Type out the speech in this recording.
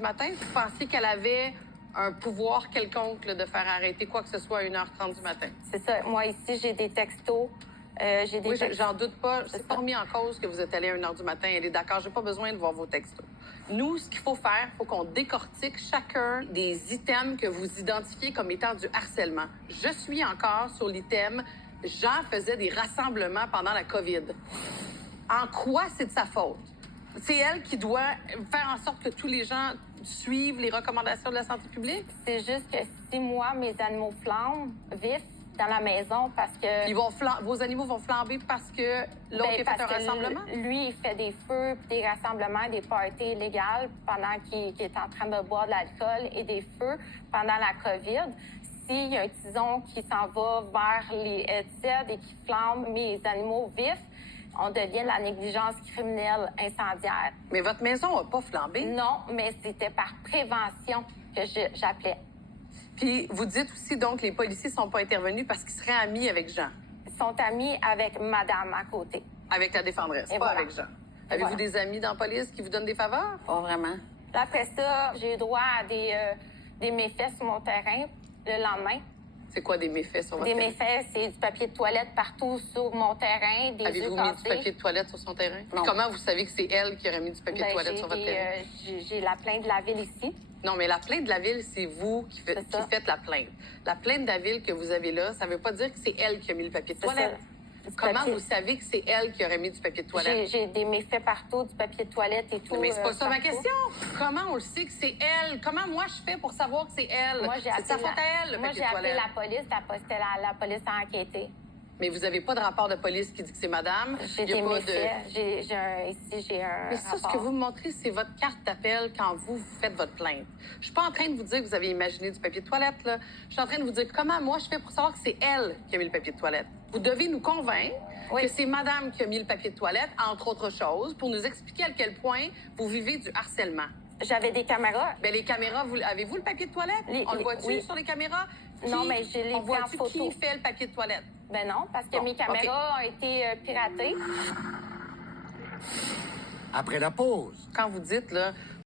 matin? Vous pensiez qu'elle avait un pouvoir quelconque là, de faire arrêter quoi que ce soit à 1h30 du matin? C'est ça. Moi, ici, j'ai des textos. Oui, j'en doute pas. C'est pas remis en cause que vous êtes allé à 1h du matin. Elle est d'accord. J'ai pas besoin de voir vos textos. Nous, ce qu'il faut faire, il faut qu'on décortique chacun des items que vous identifiez comme étant du harcèlement. Je suis encore sur l'item « Jean faisait des rassemblements pendant la COVID ». En quoi c'est de sa faute? C'est elle qui doit faire en sorte que tous les gens suivent les recommandations de la santé publique? C'est juste que si moi, mes animaux flambent vifs dans la maison parce que... Puis vos animaux vont flamber parce que l'autre a fait un rassemblement? Lui, il fait des feux, puis des rassemblements, des parties illégales pendant qu'il est en train de boire de l'alcool et des feux pendant la COVID. S'il y a un tison qui s'en va vers les headsets et qui flambe mes animaux vifs, on devient de la négligence criminelle incendiaire. Mais votre maison n'a pas flambé? Non, mais c'était par prévention que j'appelais. Puis vous dites aussi, donc, les policiers ne sont pas intervenus parce qu'ils seraient amis avec Jean. Ils sont amis avec madame à côté. Avec la défendresse, pas voilà. avec Jean. Avez-vous des amis dans la police qui vous donnent des faveurs? Pas vraiment. Après ça, j'ai eu droit à des méfaits sur mon terrain le lendemain. C'est quoi des méfaits sur votre Des terrain? méfaits, c'est du papier de toilette partout sur mon terrain, des œufs Avez-vous mis du cassés. papier de toilette sur son terrain? Non. Comment vous savez que c'est elle qui aurait mis du papier de toilette sur votre terrain? J'ai la plainte de la ville ici. Non, mais la plainte de la ville, c'est vous qui faites la plainte. La plainte de la ville que vous avez là, ça veut pas dire que c'est elle qui a mis le papier de toilette. Comment vous savez que c'est elle qui aurait mis du papier de toilette? J'ai des méfaits partout, du papier de toilette et tout. Mais c'est pas ça ma partout. question. Comment on le sait que c'est elle? Comment moi je fais pour savoir que c'est elle? Moi, C'est de sa faute à elle, le Moi, papier j'ai de appelé toilette. la police. C'était la police a enquêté. Mais vous avez pas de rapport de police qui dit que c'est madame. J'ai Il y a des pas méfaits. Ici, j'ai un Mais ça, ce rapport. que vous me montrez, c'est votre carte d'appel quand vous faites votre plainte. Je suis pas en train de vous dire que vous avez imaginé du papier de toilette, là. Je suis en train de vous dire comment moi je fais pour savoir que c'est elle qui a mis le papier de toilette. Vous devez nous convaincre que c'est madame qui a mis le papier de toilette, entre autres choses, pour nous expliquer à quel point vous vivez du harcèlement. J'avais des caméras. Ben les caméras, avez-vous le papier de toilette? On le voit-tu oui. sur les caméras? Non, mais je l'ai On vu en voit-tu photo. qui fait le papier de toilette? Ben non, parce que Bon, mes caméras ont été piratées. Après la pause. Quand vous dites, là,